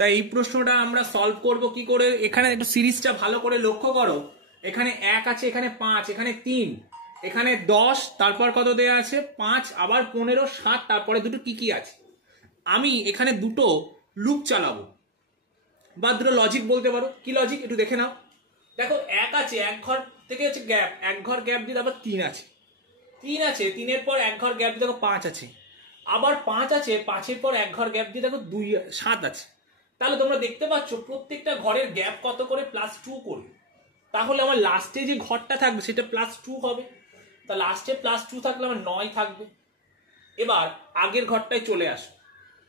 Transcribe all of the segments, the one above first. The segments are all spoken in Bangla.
তাই এই প্রশ্নটা আমরা সলভ করব কি করে। এখানে একটু সিরিজটা ভালো করে লক্ষ্য করো, এখানে 1 আছে, এখানে 5, এখানে 3, এখানে 10, তারপর কত দেয়া আছে 5, আবার 15, 7, তারপরে দুটো কি আছে। আমি এখানে দুটো লুপ চালাবো বা দুটো লজিক বলতে পারো। কি লজিক একটু দেখে নাও। দেখো 1 আছে, এক ঘর থেকে হচ্ছে গ্যাপ, এক ঘর গ্যাপ দিয়ে তারপর 3 আছে, 3 আছে, 3-এর পর এক ঘর গ্যাপ দিয়ে দেখো 5 আছে, আবার 5 আছে, 5-এর পর এক ঘর গ্যাপ দিয়ে দেখো 7 আছে। তাহলে তোমরা দেখতে পাচ্ছ প্রত্যেকটা ঘরের গ্যাপ কত করে +2 করে। তাহলে আমার লাস্টে যে ঘরটা থাকবে সেটা +2 হবে। তা লাস্টে +2 থাকলে আমার 9 থাকবে। এবার আগের ঘরটায় চলে আসো,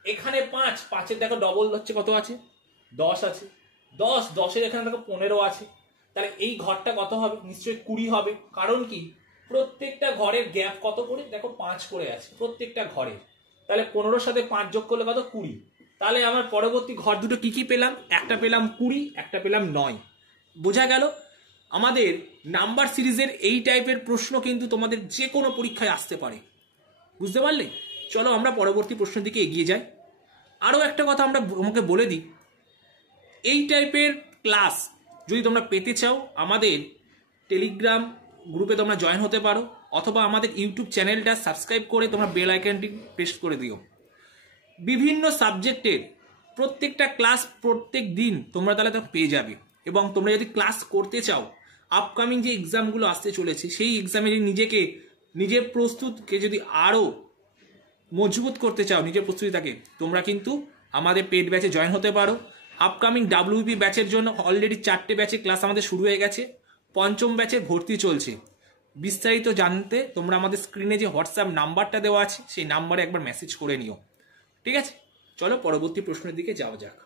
এখানে 5, 5-এর দেখো ডবল হচ্ছে কত আছে 10 আছে, 10, 10-এর এখানে দেখো 15 আছে। তাহলে এই ঘরটা কত হবে, নিশ্চয়ই 20 হবে। কারণ কি প্রত্যেকটা ঘরের গ্যাপ কত করে দেখো 5 করে আছে প্রত্যেকটা ঘরে। তাহলে 15-র সাথে 5 যোগ করলে কত 20। তাহলে আমার পরবর্তী ঘর দুটো কি পেলাম, একটা পেলাম 20, একটা পেলাম 9। বোঝা গেল। আমাদের নাম্বার সিরিজের এই টাইপের প্রশ্ন কিন্তু তোমাদের যে কোনো পরীক্ষায় আসতে পারে, বুঝতে পারলে। চলো আমরা পরবর্তী প্রশ্নের দিকে এগিয়ে যাই। আরও একটা কথা আমরা তোমাকে বলে দিই, এই টাইপের ক্লাস যদি তোমরা পেতে চাও আমাদের টেলিগ্রাম গ্রুপে তোমরা জয়েন হতে পারো, অথবা আমাদের ইউটিউব চ্যানেলটা সাবস্ক্রাইব করে তোমরা বেল আইকনটি প্রেস করে দিও। বিভিন্ন সাবজেক্টের প্রত্যেকটা ক্লাস প্রত্যেক দিন তোমরা তাহলে পেয়ে যাবে। এবং তোমরা যদি ক্লাস করতে চাও, আপকামিং যে এক্সামগুলো আসতে চলেছে সেই এক্সামে নিজের প্রস্তুতকে যদি আরও মজবুত করতে চাও, নিজের প্রস্তুতিটাকে, তোমরা কিন্তু আমাদের পেড ব্যাচে জয়েন হতে পারো। আপকামিং WP ব্যাচের জন্য অলরেডি 4টে ব্যাচে ক্লাস আমাদের শুরু হয়ে গেছে, 5ম ব্যাচে ভর্তি চলছে। বিস্তারিত জানতে তোমরা আমাদের স্ক্রিনে যে হোয়াটসঅ্যাপ নাম্বারটা দেওয়া আছে সেই নাম্বারে একবার মেসেজ করে নিও, ঠিক আছে। চলো পরবর্তী প্রশ্নের দিকে যাওয়া যাক।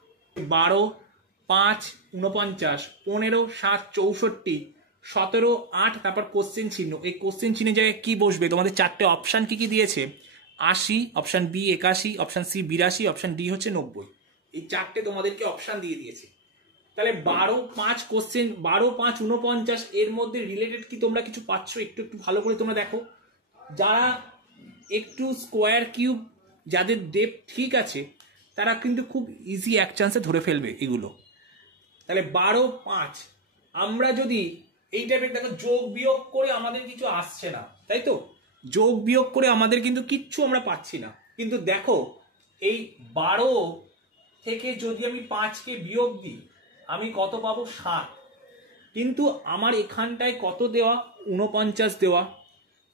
12, 5, 49, 15, 7, 64, 17, 8, তারপর কোশ্চেন চিহ্ন। এই কোশ্চেন চিহ্নের জায়গায় কি বসবে, তোমাদের 4টে অপশান কি দিয়েছে, 80, option B 81, option C 82, option D হচ্ছে 90। এই 4টে তোমাদেরকে অপশান দিয়ে দিয়েছে। তাহলে 12, 5 কোশ্চেন, 12, 5, 49 এর মধ্যে রিলেটেড কি তোমরা কিছু পাচ্ছ একটু ভালো করে তোমরা দেখো। যারা একটু স্কোয়ার কিউব, যাদের ডেপথ ঠিক আছে, তারা কিন্তু খুব ইজি এক চান্সে ধরে ফেলবে এগুলো। তাহলে 12, 5 আমরা যদি এই টাইপের দেখো যোগ বিয়োগ করে আমাদের কিছু আসছে না, তাই তো, যোগ বিয়োগ করে আমাদের কিন্তু কিচ্ছু আমরা পাচ্ছি না। কিন্তু দেখো এই 12 থেকে যদি আমি 5কে বিয়োগ দিই আমি কত পাবো 7, কিন্তু আমার এখানটায় কত দেওয়া 49 দেওয়া।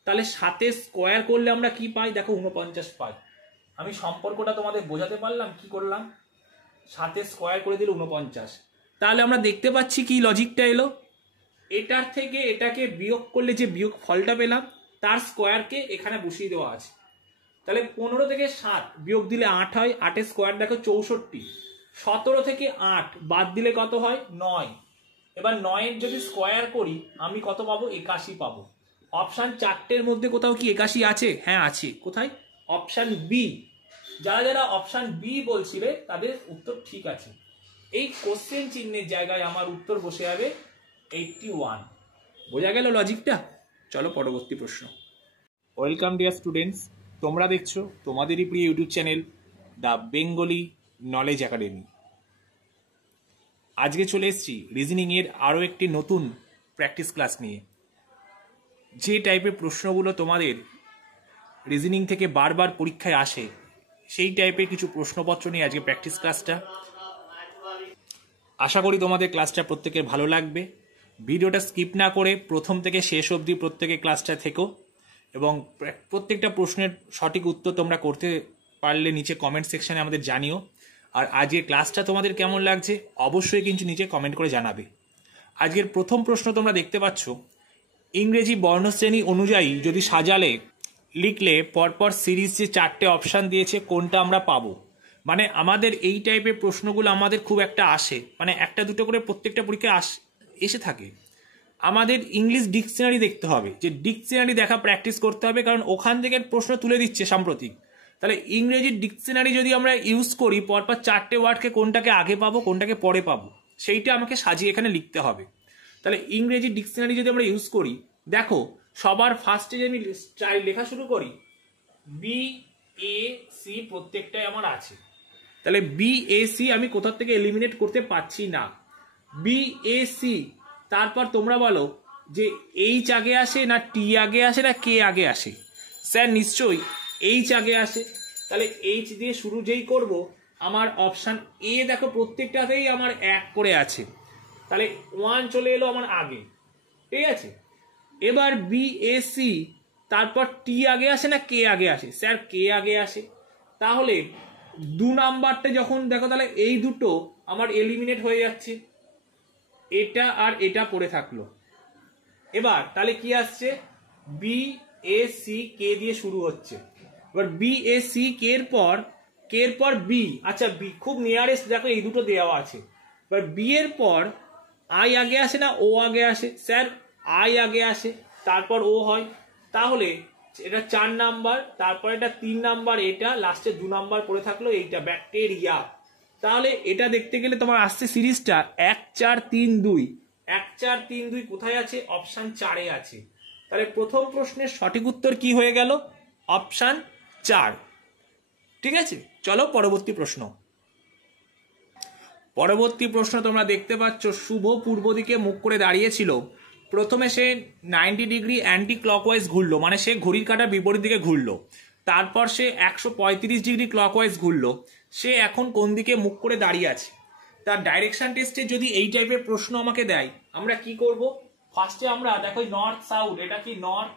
তাহলে 7-এর স্কোয়ার করলে আমরা কি পাই দেখো 49 পাই। আমি সম্পর্কটা তোমাদের বোঝাতে পারলাম কি করলাম, 7-এর স্কোয়ার করে দিলে 49। তাহলে আমরা দেখতে পাচ্ছি কি লজিকটা এলো, এটার থেকে এটাকে বিয়োগ করলে যে বিয়োগ ফলটা পেলাম তার স্কোয়ারকে এখানে বসিয়ে দেওয়া আছে। তাহলে 15 থেকে 7 বিয়োগ দিলে 8 হয়, 8-এর স্কোয়ার দেখো 64, 17 থেকে 8 বাদ দিলে কত হয় 9। এবার 9-এর যদি স্কোয়ার করি আমি কত পাবো 81 পাবো। অপশান 4টের মধ্যে কোথাও কি 81 আছে, হ্যাঁ আছে। কোথায়, অপশান বি। যারা যারা অপশান বি বলছিলে তাদের উত্তর ঠিক আছে। এই কোশ্চেন চিহ্নের জায়গায় আমার উত্তর বসে যাবে 81। বোঝা গেল লজিকটা। চলো পরবর্তী প্রশ্ন। ওয়েলকাম ডিয়ার স্টুডেন্টস, তোমরা দেখছো তোমাদেরই প্রিয় YouTube channel the Bengali knowledge academy. আজকে চলে এসেছি রিজনিংয়ের আরও একটি নতুন প্র্যাকটিস ক্লাস নিয়ে। যে টাইপের প্রশ্নগুলো তোমাদের রিজনিং থেকে বারবার পরীক্ষায় আসে সেই টাইপের কিছু প্রশ্নপত্র নিয়ে আজকে প্র্যাকটিস ক্লাসটা। আশা করি তোমাদের ক্লাসটা প্রত্যেকের ভালো লাগবে। ভিডিওটা স্কিপ না করে প্রথম থেকে শেষ অবধি প্রত্যেকের ক্লাসটা থেকো, এবং প্রত্যেকটা প্রশ্নের সঠিক উত্তর তোমরা করতে পারলে নিচে কমেন্ট সেকশানে আমাদের জানিও। আর আজকের ক্লাসটা তোমাদের কেমন লাগছে অবশ্যই কিন্তু নিচে কমেন্ট করে জানাবে। আজকের প্রথম প্রশ্ন তোমরা দেখতে পাচ্ছ, ইংরেজি বর্ণশ্রেণী অনুযায়ী যদি সাজালে লিখলে পরপর সিরিজ যে 4টে অপশান দিয়েছে কোনটা আমরা পাবো। মানে আমাদের এই টাইপের প্রশ্নগুলো আমাদের খুব একটা আসে, মানে একটা দুটো করে প্রত্যেকটা পরীক্ষায় এসে থাকে। আমাদের ইংলিশ ডিকশনারি দেখতে হবে, যে ডিকশনারি দেখা প্র্যাকটিস করতে হবে, কারণ ওখান থেকে প্রশ্ন তুলে দিচ্ছে সাম্প্রতিক। তাহলে ইংরেজি ডিকশনারি যদি আমরা ইউজ করি পরপর 4টে ওয়ার্ডকে কোনটাকে আগে পাবো কোনটাকে পরে পাবো সেইটা আমাকে সাজিয়ে এখানে লিখতে হবে। তাহলে ইংরেজি ডিকশনারি যদি আমরা ইউজ করি, দেখো সবার ফার্স্টে যদি আমি লেখা শুরু করি, বি এ সি প্রত্যেকটাই আমার আছে। তাহলে বিএসি আমি কোথা থেকে এলিমিনেট করতে পারছি না। বিএসি, তারপর তোমরা বলো যে এইচ আগে আসে না টি আগে আসে না কে আগে আসে? স্যার নিশ্চয়ই এইচ আগে আসে। তাহলে এইচ দিয়ে শুরু যেই করব, আমার অপশান এ দেখো প্রত্যেকটাতেই আমার 1 করে আছে, তাহলে 1 চলে এলো আমার আগে, ঠিক আছে। এবার বিএসি, তারপর টি আগে আসে না কে আগে আসে? স্যার কে আগে আসে। তাহলে 2 নাম্বারটা যখন দেখো, তাহলে এই দুটো আমার এলিমিনেট হয়ে যাচ্ছে, এটা আর এটা পড়ে থাকলো। এবার তাহলে কি আসছে? বিএসি কে দিয়ে শুরু হচ্ছে। এবার বিএসি কের পর বি, আচ্ছা বি খুব নিয়ারেস্ট, দেখো এই দুটো দেওয়া আছে। এবার বি এর পর আই আগে আসে না ও আগে আসে? স্যার আই আগে আসে, তারপর ও হয়। তাহলে এটা 4 নাম্বার, তারপর এটা 3 নাম্বার, এটা লাস্টে 2 নাম্বার পড়ে থাকলো, এইটা ব্যাকটেরিয়া। তাহলে এটা দেখতে গেলে তোমার আসছে সিরিজটা 1 4 3 2। 1 4 3 2 কোথায় আছে? অপশান 4-এ আছে। তাহলে প্রথম প্রশ্নের সঠিক উত্তর কি হয়ে গেল? অপশান 4। ঠিক আছে, চলো পরবর্তী প্রশ্ন। পরবর্তী প্রশ্ন তোমরা দেখতে পাচ্ছ, শুভ পূর্ব দিকে মুখ করে দাঁড়িয়েছিল। প্রথমে সে 90 ডিগ্রি অ্যান্টি ক্লকওয়াইজ ঘুরলো, মানে সে ঘড়ির কাঁটার বিপরীত দিকে ঘুরলো। তারপর সে 135 ডিগ্রি ক্লকওয়াইজ ঘুরলো। সে এখন কোন দিকে মুখ করে দাঁড়িয়ে আছে? তার ডাইরেকশন টেস্টে যদি এই টাইপের প্রশ্ন আমাকে দেয়, আমরা কি করব? ফার্স্টে আমরা দেখো নর্থ সাউথ, এটা কি নর্থ,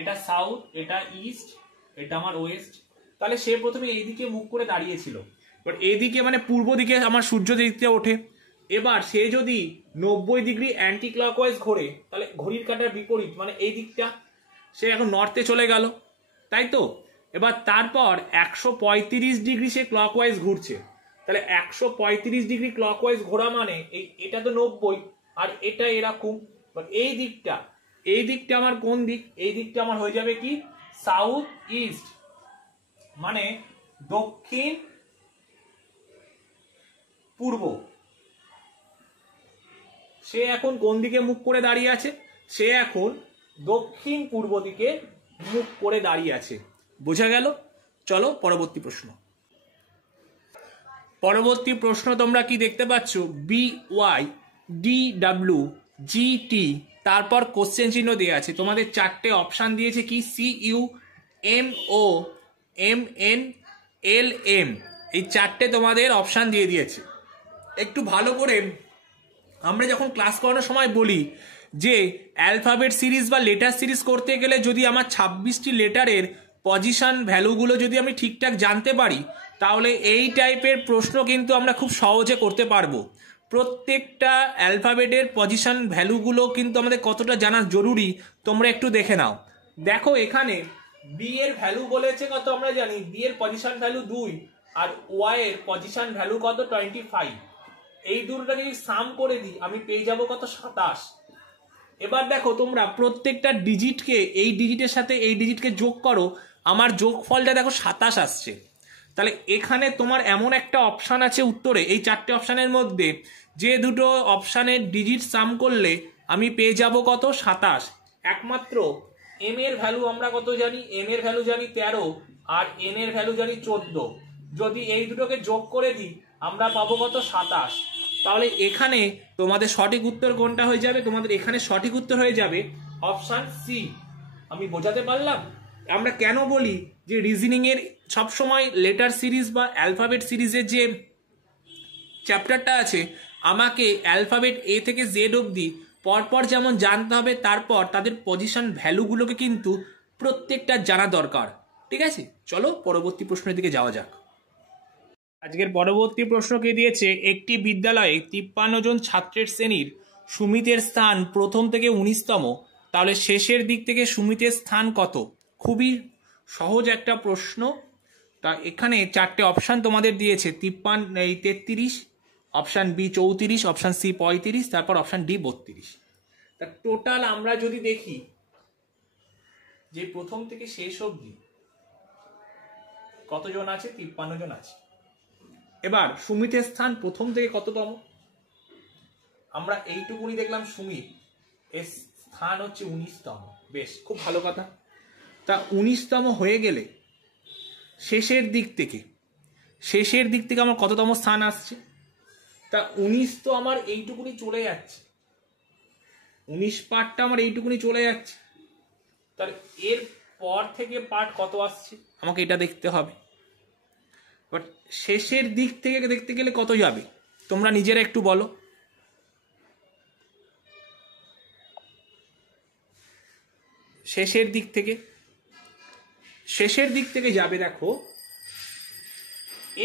এটা সাউথ, এটা ইস্ট, এটা আমার ওয়েস্ট। তাহলে সে প্রথমে এইদিকে মুখ করে দাঁড়িয়েছিল, বাট এইদিকে মানে পূর্ব দিকে আমার সূর্য দিকতে ওঠে। এবার সে যদি 90 ডিগ্রি অ্যান্টি ক্লকওয়াইজ ঘোরে, তাহলে ঘড়ির কাঁটার বিপরীত মানে এই দিকটা, সে এখন নর্থে চলে গেল, তাই তো। এবার তারপর 135 ডিগ্রি সে ক্লকওয়াইজ ঘুরছে, তাহলে 135 ডিগ্রি ক্লকওয়াইজ ঘোরা মানে এটা তো 90 আর এটা এরকম। এই দিকটা আমার কোন দিক? এই দিকটা আমার হয়ে যাবে কি? সাউথ ইস্ট, মানে দক্ষিণ পূর্ব। সে এখন কোন দিকে মুখ করে দাঁড়িয়ে আছে? সে এখন দক্ষিণ পূর্ব দিকে মুখ করে দাঁড়িয়ে আছে। বোঝা গেল? চলো পরবর্তী প্রশ্ন। পরবর্তী প্রশ্ন তোমরা কি দেখতে পাচ্ছ? B Y D W G T, তারপর কোশ্চেন চিহ্ন দেওয়া আছে। তোমাদের 4টে অপশান দিয়েছে কি? C U M O M N L M, এই 4টে তোমাদের অপশান দিয়ে দিয়েছে। একটু ভালো করে আমরা যখন ক্লাস করানোর সময় বলি যে অ্যালফাবেট সিরিজ বা লেটার সিরিজ করতে গেলে যদি আমার 26টি লেটারের পজিশন ভ্যালুগুলো যদি আমি ঠিকঠাক জানতে পারি, তাহলে এই টাইপের প্রশ্ন কিন্তু আমরা খুব সহজে করতে পারবো। প্রত্যেকটা অ্যালফাবেটের পজিশন ভ্যালুগুলো কিন্তু আমাদের কতটা জানা জরুরি তোমরা একটু দেখে নাও। দেখো এখানে বি এর ভ্যালু বলেছে কত? আমরা জানি বি এর পজিশন ভ্যালু 2 আর ওয়াই এর পজিশন ভ্যালু কত? 25। এই দুটোটাকে যদি সাম করে দিই আমি পেয়ে যাব কত? 27। এবার দেখো তোমরা প্রত্যেকটা ডিজিটকে এই ডিজিটের সাথে এই ডিজিটকে যোগ করো, আমার যোগফলটা দেখো 27 আসছে। তাহলে এখানে তোমার এমন একটা অপশান আছে উত্তরে, এই 4টে অপশানের মধ্যে যে দুটো অপশানের ডিজিট সাম করলে আমি পেয়ে যাব কত? 27। একমাত্র এম এর ভ্যালু আমরা কত জানি? এম এর ভ্যালু জানি 13 আর এন এর ভ্যালু জানি 14। যদি এই দুটোকে যোগ করে দিই আমরা পাবো কত? 27। তাহলে এখানে তোমাদের সঠিক উত্তর কোনটা হয়ে যাবে? তোমাদের এখানে সঠিক উত্তর হয়ে যাবে অপশান সি। আমি বোঝাতে পারলাম? আমরা কেন বলি যে রিজনিং এর সবসময় লেটার সিরিজ বা অ্যালফাবেট সিরিজের যে চ্যাপ্টারটা আছে, আমাকে অ্যালফাবেট এ থেকে জেড অবধি পরপর যেমন জানতে হবে, তারপর তাদের পজিশন ভ্যালুগুলোকে কিন্তু প্রত্যেকটা জানা দরকার। ঠিক আছে, চলো পরবর্তী প্রশ্নের দিকে যাওয়া যাক। আজকের পরবর্তী প্রশ্ন কে দিয়েছে? একটি বিদ্যালয়ে 53 জন ছাত্রের শ্রেণীর সুমিতের স্থান প্রথম থেকে 19তম, তাহলে শেষের দিক থেকে সুমিতের স্থান কত? খুবই সহজ একটা প্রশ্ন। তা এখানে 4টে অপশান তোমাদের দিয়েছে, 33, অপশান বি 34, অপশান সি 35, তারপর অপশান ডি 32। তা টোটাল আমরা যদি দেখি যে প্রথম থেকে শেষ অবধি কতজন আছে? 53 জন আছে। এবার সুমিতের স্থান প্রথম থেকে কততম? আমরা এইটুকুনি দেখলাম, সুমিত এর স্থান হচ্ছে 19তম। বেশ, খুব ভালো কথা। তা 19তম হয়ে গেলে শেষের দিক থেকে শেষের দিক থেকে আমার কততম স্থান আসছে? তা 19 তো আমার এইটুকুনি চলে যাচ্ছে, 19 পার্টটা আমার এইটুকুনি চলে যাচ্ছে, তার এর পর থেকে পার্ট কত আসছে আমাকে এটা দেখতে হবে। বাট শেষের দিক থেকে দেখতে গেলে কত যাবে তোমরা নিজেরা একটু বলো। শেষের দিক থেকে যাবে, দেখো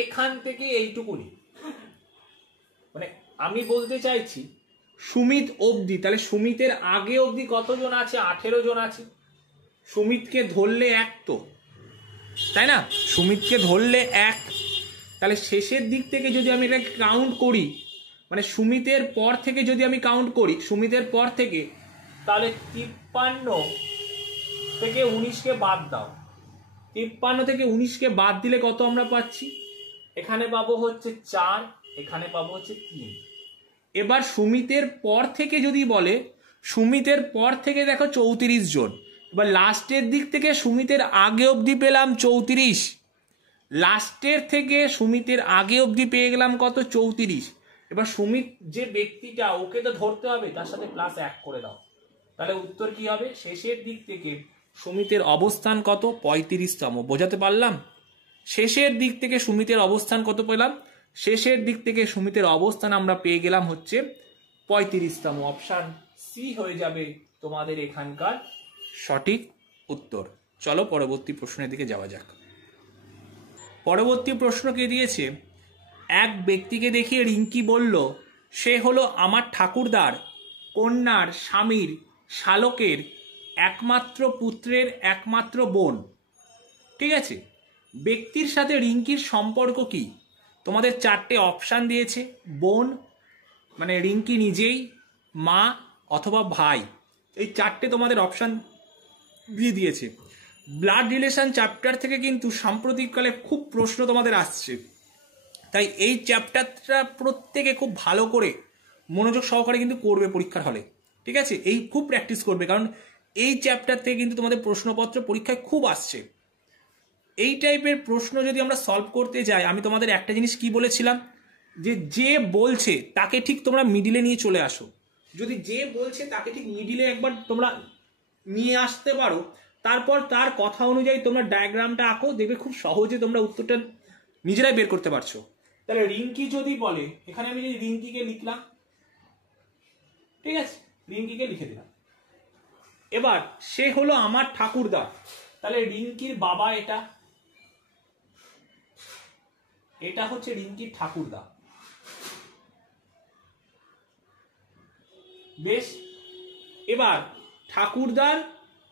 এখান থেকে এইটুকুনি, মানে আমি বলতে চাইছি সুমিত অবধি। তাহলে সুমিতের আগে অবধি কতজন আছে? 18 জন আছে। সুমিতকে ধরলে 1 তো, তাই না? সুমিতকে ধরলে 1। তাহলে শেষের দিক থেকে যদি আমি এটা কাউন্ট করি, মানে সুমিতের পর থেকে যদি আমি কাউন্ট করি, সুমিতের পর থেকে, তাহলে 53 থেকে 19কে বাদ দাও। 53 থেকে 19কে বাদ দিলে কত আমরা পাচ্ছি? এখানে পাবো হচ্ছে 4, এখানে পাবো হচ্ছে 3। এবার সুমিতের পর থেকে যদি বলে, সুমিতের পর থেকে দেখো 34 জন। এবার লাস্টের দিক থেকে সুমিতের আগে অবধি পেলাম 34, লাস্টের থেকে সুমিতের আগে অবধি পেয়ে গেলাম কত? 34। এবার সুমিত যে ব্যক্তিটা, ওকে তো ধরতে হবে, তার সাথে প্লাস 1 করে দাও। তাহলে উত্তর কি হবে? শেষের দিক থেকে সুমিতের অবস্থান কত? 35তম। বোঝাতে পারলাম? শেষের দিক থেকে সুমিতের অবস্থান কত পেলাম? শেষের দিক থেকে সুমিতের অবস্থান আমরা পেয়ে গেলাম হচ্ছে 35তম। অপশান সি হয়ে যাবে তোমাদের এখানকার সঠিক উত্তর। চলো পরবর্তী প্রশ্নের দিকে যাওয়া যাক। পরবর্তী প্রশ্ন কে দিয়েছে? এক ব্যক্তিকে দেখিয়ে রিঙ্কি বলল, সে হলো আমার ঠাকুরদার কন্যার স্বামীর শালকের একমাত্র পুত্রের একমাত্র বোন। ঠিক আছে, ব্যক্তির সাথে রিঙ্কির সম্পর্ক কি? তোমাদের 4টে অপশান দিয়েছে। বোন মানে রিঙ্কি নিজেই, মা অথবা ভাই, এই 4টে তোমাদের অপশান দিয়ে দিয়েছে। ব্লাড রিলেশন চ্যাপ্টার থেকে কিন্তু সাম্প্রতিককালে খুব প্রশ্ন তোমাদের আসছে, তাই এই চ্যাপ্টারটা প্রত্যেকে খুব ভালো করে মনোযোগ সহকারে কিন্তু করবে পরীক্ষার হলে। ঠিক আছে, এই খুব প্র্যাকটিস করবে, কারণ এই চ্যাপ্টার থেকে কিন্তু তোমাদের প্রশ্নপত্র পরীক্ষায় খুব আসছে। এই টাইপের প্রশ্ন যদি আমরা সলভ করতে যাই, আমি তোমাদের একটা জিনিস কি বলেছিলাম, যে বলছে তাকে ঠিক তোমরা মিডিলে নিয়ে চলে আসো। যদি যে বলছে তাকে ঠিক মিডিলে একবার তোমরা নিয়ে আসতে পারো, তারপর তার কথা অনুযায়ী তোমরা ডায়াগ্রামটা আঁকো, দেখবে খুব সহজে তোমরা উত্তরটা নিজেরাই বের করতে পারছো। তাহলে রিঙ্কি যদি বলে, এখানে আমি যদি রিঙ্কিকে লিখলাম, ঠিক আছে, রিঙ্কিকে লিখে দিলাম। এবার সে হলো আমার ঠাকুরদা, তাহলে রিঙ্কির বাবা, এটা হচ্ছে রিঙ্কির ঠাকুরদা। বেশ, এবার ঠাকুরদার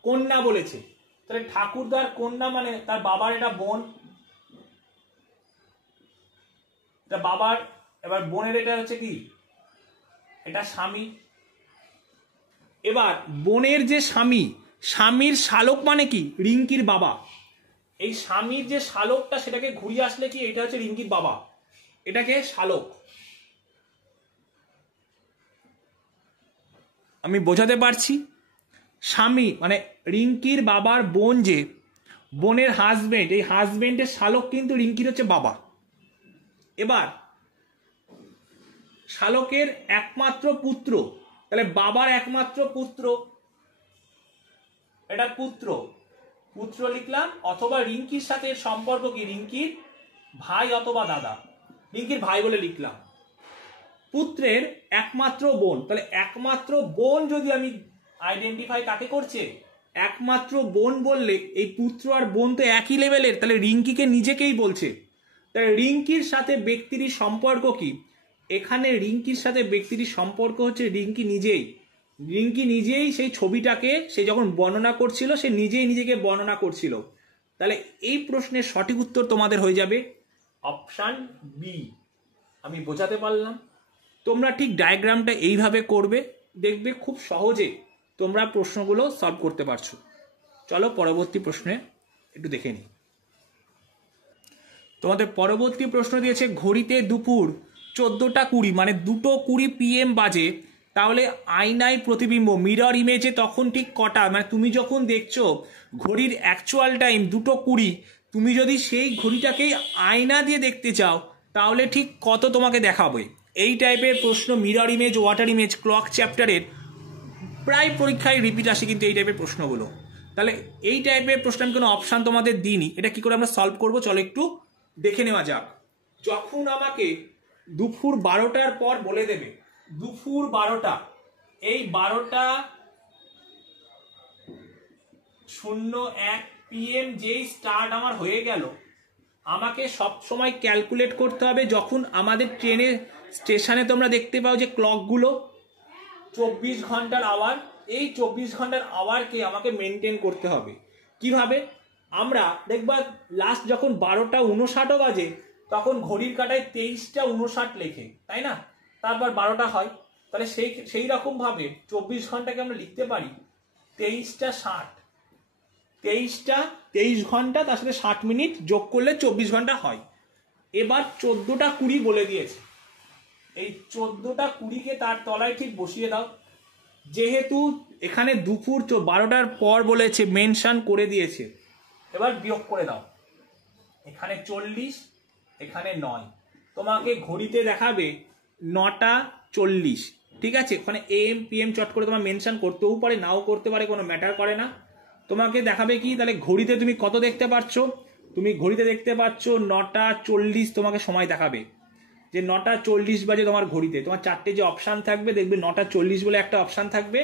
কন্যা বলেছে, তাহলে ঠাকুরদার কন্যা মানে তার বাবার এটা বোন, এটা বাবার। এবার বোনের এটা হচ্ছে কি? এটা স্বামী। এবার বোনের যে স্বামী, স্বামীর শালক মানে কি? রিঙ্কির বাবা। এই স্বামীর যে শালকটা, সেটাকে ঘুরিয়ে আসলে কি? এটা হচ্ছে রিঙ্কির বাবা, এটাকে শালক। আমি বোঝাতে পারছি? স্বামী মানে রিঙ্কির বাবার বোন, যে বোনের হাজবেন্ড, এই হাজবেন্ডের শালক কিন্তু রিঙ্কির হচ্ছে বাবা। এবার শালকের একমাত্র পুত্র, তাহলে বাবার একমাত্র পুত্র, এটা পুত্র লিখলাম। অথবা রিঙ্কির সাথে সম্পর্ক কি? রিঙ্কির ভাই অথবা দাদা, রিঙ্কির ভাই বলে লিখলাম। পুত্রের একমাত্র বোন, তাহলে একমাত্র বোন যদি আমি আইডেন্টিফাই কাকে করছে? একমাত্র বোন বললে এই পুত্র আর বোন তো একই লেভেলের, তাহলে রিঙ্কিকে নিজেকেই বলছে। তাহলে রিঙ্কির সাথে ব্যক্তির সম্পর্ক কি? এখানে রিঙ্কির সাথে ব্যক্তির সম্পর্ক হচ্ছে রিঙ্কি নিজেই সেই ছবিটাকে সে যখন বর্ণনা করছিল, সে নিজেই নিজেকে বর্ণনা করছিল। তাহলে এই প্রশ্নের সঠিক উত্তর তোমাদের হয়ে যাবে অপশান বি। আমি বোঝাতে পারলাম? তোমরা ঠিক ডায়াগ্রামটা এইভাবে করবে, দেখবে খুব সহজে তোমরা প্রশ্নগুলো সলভ করতে পারছো। চলো পরবর্তী প্রশ্নে একটু দেখে নিই। তোমাদের পরবর্তী প্রশ্ন দিয়েছে, ঘড়িতে দুপুর 14:20 মানে 2:20 PM বাজে, তাহলে আয়নায় প্রতিবিম্ব মিরর ইমেজে তখন ঠিক কটা? মানে তুমি যখন দেখছো ঘড়ির অ্যাকচুয়াল টাইম 2:20, তুমি যদি সেই ঘড়িটাকেই আয়না দিয়ে দেখতে চাও তাহলে ঠিক কত তোমাকে দেখাবে। এই টাইপের প্রশ্ন mirror image, water image, clock চ্যাপ্টারের প্রায় পরীক্ষায় রিপিট আসে কিন্তু এই টাইপের প্রশ্নগুলো। তাহলে এই টাইপের প্রশ্ন আমি কোনো অপশান তোমাদের দিইনি, এটা কি করে আমরা সলভ করবো চলো একটু দেখে নেওয়া যাক। যখন আমাকে দুপুর 12টার পর বলে দেবে, দুপুর 12টা, এই 12:01 PM যেই স্টার্ট আমার হয়ে গেল, আমাকে সব সময় ক্যালকুলেট করতে হবে। যখন আমাদের ট্রেনের স্টেশনে তোমরা দেখতে পাও যে ক্লকগুলো 24 ঘন্টার আওয়ার, এই 24 ঘন্টার আওয়ারকে আমাকে মেনটেন করতে হবে। কিভাবে? আমরা দেখবা লাস্ট যখন 12:59 বাজে তখন ঘড়ির কাঁটায় 23:59 লেখে, তাই না? তারপর 12টা হয়, তাহলে সেই রকম ভাবে 24 ঘন্টাকে আমরা লিখতে পারি 23:60। 23 ঘন্টা তার সাথে 60 মিনিট যোগ করলে 24 ঘন্টা হয়। এবার 14:20 বলে দিয়েছে, এই 14:20কে তার তলায় ঠিক বসিয়ে দাও। যেহেতু এখানে দুপুর 12টার পর বলেছে, মেনশন করে দিয়েছে, এবার বিয়োগ করে দাও। এখানে 40, এখানে 9, তোমাকে ঘড়িতে দেখাবে 9:40। ঠিক আছে, ওখানে AM PM চট করে তোমার মেনশন করতেও পারে, নাও করতে পারে, কোনো ম্যাটার করে না। তোমাকে দেখাবে কি, তাহলে ঘড়িতে তুমি কত দেখতে পাচ্ছ? তুমি ঘড়িতে দেখতে পাচ্ছ 9:40 তোমাকে সময় দেখাবে, যে 9:40 বাজে তোমার ঘড়িতে। তোমার চারটে যে অপশান থাকবে, দেখবে 9:40 বলে একটা অপশান থাকবে,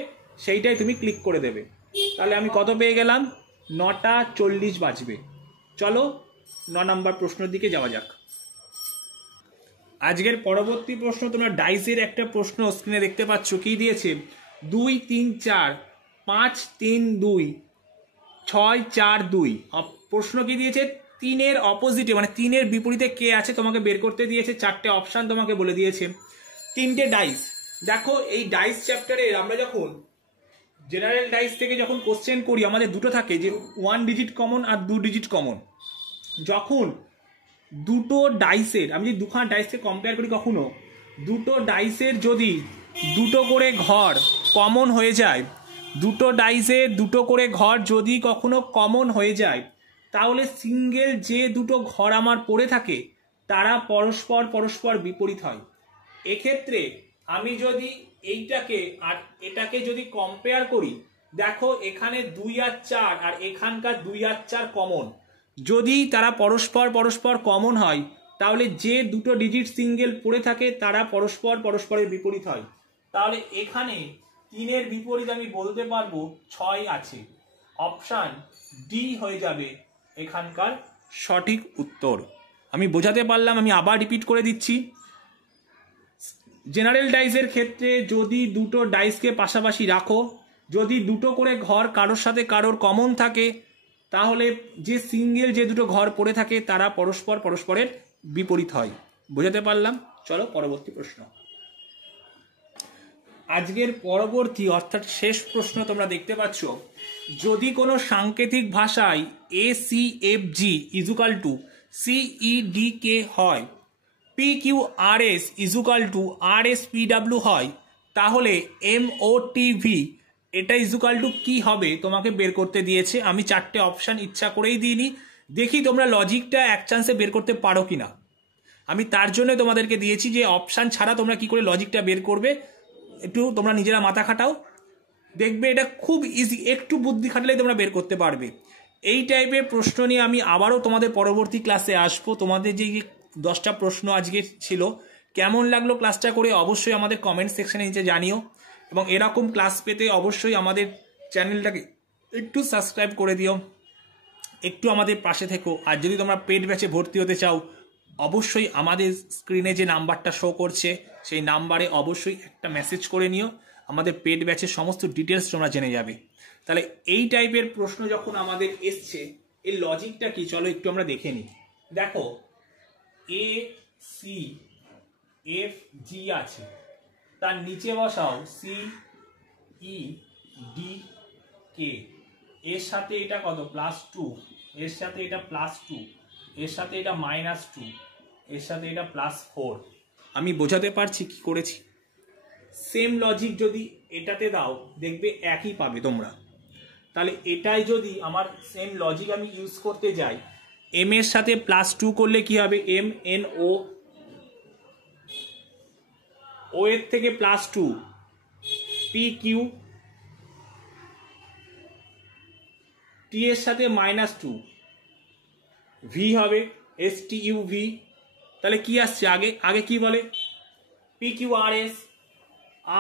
সেইটাই তুমি ক্লিক করে দেবে। তাহলে আমি কত পেয়ে গেলাম? 9:40 বাজবে। চলো 9 নম্বর প্রশ্নের দিকে যাওয়া যাক। আজকের পরবর্তী প্রশ্ন, তোমরা ডাইসের একটা প্রশ্ন স্ক্রিনে দেখতে পাচ্ছ, কি দিয়েছে? 2 3 4 5 3 2 6 4 2। প্রশ্ন কি দিয়েছে? 3-এর অপোজিটে মানে 3-এর বিপরীতে কে আছে তোমাকে বের করতে দিয়েছে। চারটে অপশান তোমাকে বলে দিয়েছে, 3টে ডাইস। দেখো এই ডাইস চ্যাপ্টারে আমরা যখন জেনারেল ডাইস থেকে যখন কোশ্চেন করি, আমাদের দুটো থাকে, যে 1 ডিজিট কমন আর 2 ডিজিট কমন। যখন দুটো ডাইসের, আমি যদি দুখানা ডাইসকে কম্পেয়ার করি, কখনো দুটো ডাইসের যদি দুটো করে ঘর কমন হয়ে যায়, দুটো ডাইসের দুটো করে ঘর যদি কখনো কমন হয়ে যায়, তাহলে সিঙ্গেল যে দুটো ঘর আমার পড়ে থাকে তারা পরস্পর বিপরীত হয়। এক্ষেত্রে আমি যদি এইটাকে আর এটাকে যদি কম্পেয়ার করি, দেখো এখানে 2 আর 4 আর এখানকার 2 আর 4 কমন। যদি তারা পরস্পর কমন হয়, তাহলে যে দুটো ডিজিট সিঙ্গেল পড়ে থাকে তারা পরস্পরের বিপরীত হয়। তাহলে এখানে 3-এর বিপরীত আমি বলতে পারবো 6 আছে। অপশান ডি হয়ে যাবে এখানকার সঠিক উত্তর। আমি বোঝাতে পারলাম, আমি আবার রিপিট করে দিচ্ছি। জেনারেল ডাইসের ক্ষেত্রে যদি দুটো ডাইসকে পাশাপাশি রাখো, যদি দুটো করে ঘর কারোর সাথে কারোর কমন থাকে, তাহলে যে সিঙ্গেল যে দুটো ঘর পড়ে থাকে তারা পরস্পরের বিপরীত হয়। বোঝাতে পারলাম? চলো পরবর্তী প্রশ্ন। আজকের পরবর্তী অর্থাৎ শেষ প্রশ্ন তোমরা দেখতে পাচ্ছ, যদি কোনো সাংকেতিক ভাষায় ACFG = CEDK হয়, PQRS = RSPW হয়, তাহলে MOTV এটা = কি হবে তোমাকে বের করতে দিয়েছে। আমি চারটে অপশান ইচ্ছা করেই দিইনি, দেখি তোমরা লজিকটা এক চান্সে বের করতে পারো কিনা। আমি তার জন্য তোমাদেরকে দিয়েছি যে অপশান ছাড়া তোমরা কি করে লজিকটা বের করবে, একটু তোমরা নিজেরা মাথা খাটাও, দেখবে এটা খুব ইজি, একটু বুদ্ধি খাটালেই তোমরা বের করতে পারবে। এই টাইপের প্রশ্ন নিয়ে আমি আবারও তোমাদের পরবর্তী ক্লাসে আসবো। তোমাদের যে 10টা প্রশ্ন আজকে ছিল, কেমন লাগলো ক্লাসটা করে অবশ্যই আমাদের কমেন্ট সেকশনে নিচে জানিও, এবং এরকম ক্লাস পেতে অবশ্যই আমাদের চ্যানেলটাকে একটু সাবস্ক্রাইব করে দিও, একটু আমাদের পাশে থেকো। আর যদি তোমরা পেড ব্যাচে ভর্তি হতে চাও, অবশ্যই আমাদের স্ক্রিনে যে নাম্বারটা শো করছে সেই নাম্বারে অবশ্যই একটা মেসেজ করে নিও, আমাদের পেড ব্যাচের সমস্ত ডিটেলস তোমরা জেনে যাবে। তাহলে এই টাইপের প্রশ্ন যখন আমাদের এসছে, এর লজিকটা কি চলো একটু আমরা দেখে নিই। দেখো ACFG আছে, তার নিচে বসাও CEDK, এর সাথে এটা কত +2, এর সাথে এটা +2, এর সাথে এটা -2, এর সাথে এটা +4। আমি বোঝাতে পারছি কি করেছি? সেম লজিক যদি এটাতে দাও দেখবে একই পাবে তোমরা। তাহলে এটাই যদি আমার সেম লজিক আমি ইউজ করতে যাই, এম এর সাথে +2 করলে কি হবে, এম এন ও, ও এর থেকে +2 পি কিউ, টি এর সাথে -2 ভি হবে এস টি ইউ ভি। তাহলে কি আসছে আগে, আগে কি বলে, পি কিউ আর এস,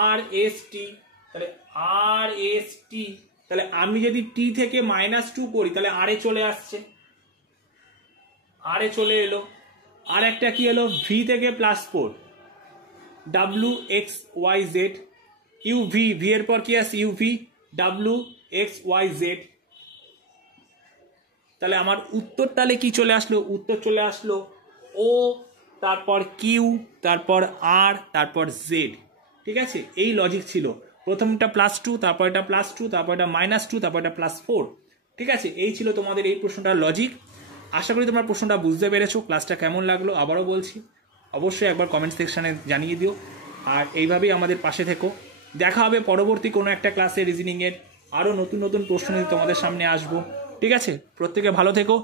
আর এস টি, তাহলে আর এস টি, তাহলে আমি যদি টি থেকে -2 করি তাহলে আর এ চলে আসছে, আর এ চলে এলো। আর একটা কি এলো, ভি থেকে +4 W X Y Z, U V, V এর পর কি আসছে U V, W X Y Z. তাহলে আমার উত্তর তাহলে কি চলে আসলো, উত্তর চলে আসলো ও, তারপর কিউ, তারপর আর, তারপর জেড। ঠিক আছে, এই লজিক ছিল। প্রথমটা +2, তারপর এটা +2, তারপর এটা -2, তারপর এটা +4। ঠিক আছে, এই ছিল তোমাদের এই প্রশ্নটার লজিক। আশা করি তোমরা প্রশ্নটা বুঝতে পেরেছো। ক্লাসটা কেমন লাগলো আবারও বলছি, অবশ্যই একবার কমেন্ট সেকশানে জানিয়ে দিও। আর এইভাবেই আমাদের পাশে থেকো। দেখা হবে পরবর্তী কোনো একটা ক্লাসে রিজনিংয়ের, আরও নতুন নতুন প্রশ্ন নিয়ে তোমাদের সামনে আসবো। ঠিক আছে, প্রত্যেকে ভালো থেকো,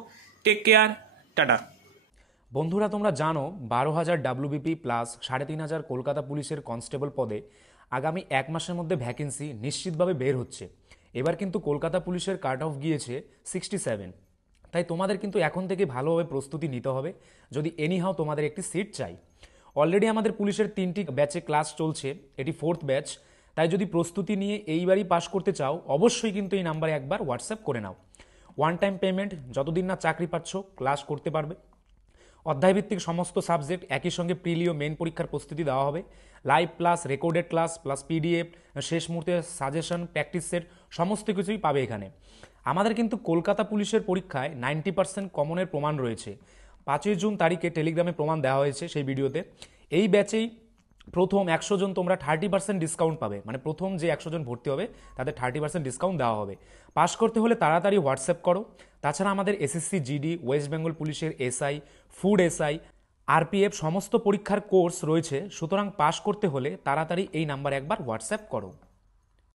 টেক কেয়ার, টাটা। বন্ধুরা, তোমরা জানো 12,000 WBP প্লাস 3,500 কলকাতা পুলিশের কনস্টেবল পদে আগামী 1 মাসের মধ্যে ভ্যাকেন্সি নিশ্চিতভাবে বের হচ্ছে। এবার কিন্তু কলকাতা পুলিশের কাট অফ গিয়েছে 67। তাই তোমাদের কিন্তু এখন থেকে ভালোভাবে প্রস্তুতি নিতে হবে যদি এনিহাও তোমাদের একটি সিট চাই। অলরেডি আমাদের পুলিশের 3টি ব্যাচে ক্লাস চলছে, এটি 4th ব্যাচ। তাই যদি প্রস্তুতি নিয়ে এইবারই পাশ করতে চাও অবশ্যই কিন্তু এই নাম্বারে একবার হোয়াটসঅ্যাপ করে নাও। ওয়ান টাইম পেমেন্ট, যতদিন না চাকরি পাচ্ছ ক্লাস করতে পারবে। অধ্যায়ভিত্তিক সমস্ত সাবজেক্ট, একই সঙ্গে প্রিলি ও মেন পরীক্ষার প্রস্তুতি দেওয়া হবে। Live class, recorded class plus PDF, শেষ মুহূর্তে সাজেশন, প্র্যাকটিস সেট সমস্ত কিছুই পাবে এখানে। আমাদের কিন্তু কলকাতা পুলিশের পরীক্ষায় 90% কমনের প্রমাণ রয়েছে। 5ই জুন তারিখে টেলিগ্রামে প্রমাণ দেওয়া হয়েছে সেই ভিডিওতে। এই ব্যাচেই প্রথম 100 জন তোমরা 30% ডিসকাউন্ট পাবে, মানে প্রথম যে 100 জন ভর্তি হবে তাদের 30% ডিসকাউন্ট দেওয়া হবে। পাস করতে হলে তাড়াতাড়ি হোয়াটসঅ্যাপ করো। তাছাড়া আমাদের এসএসসি জিডি, ওয়েস্ট বেঙ্গল পুলিশের এসআই, ফুড এসআই, আরপিএফ সমস্ত পরীক্ষার কোর্স রয়েছে। সুতরাং পাস করতে হলে তাড়াতাড়ি এই নাম্বারে একবার হোয়াটসঅ্যাপ করো।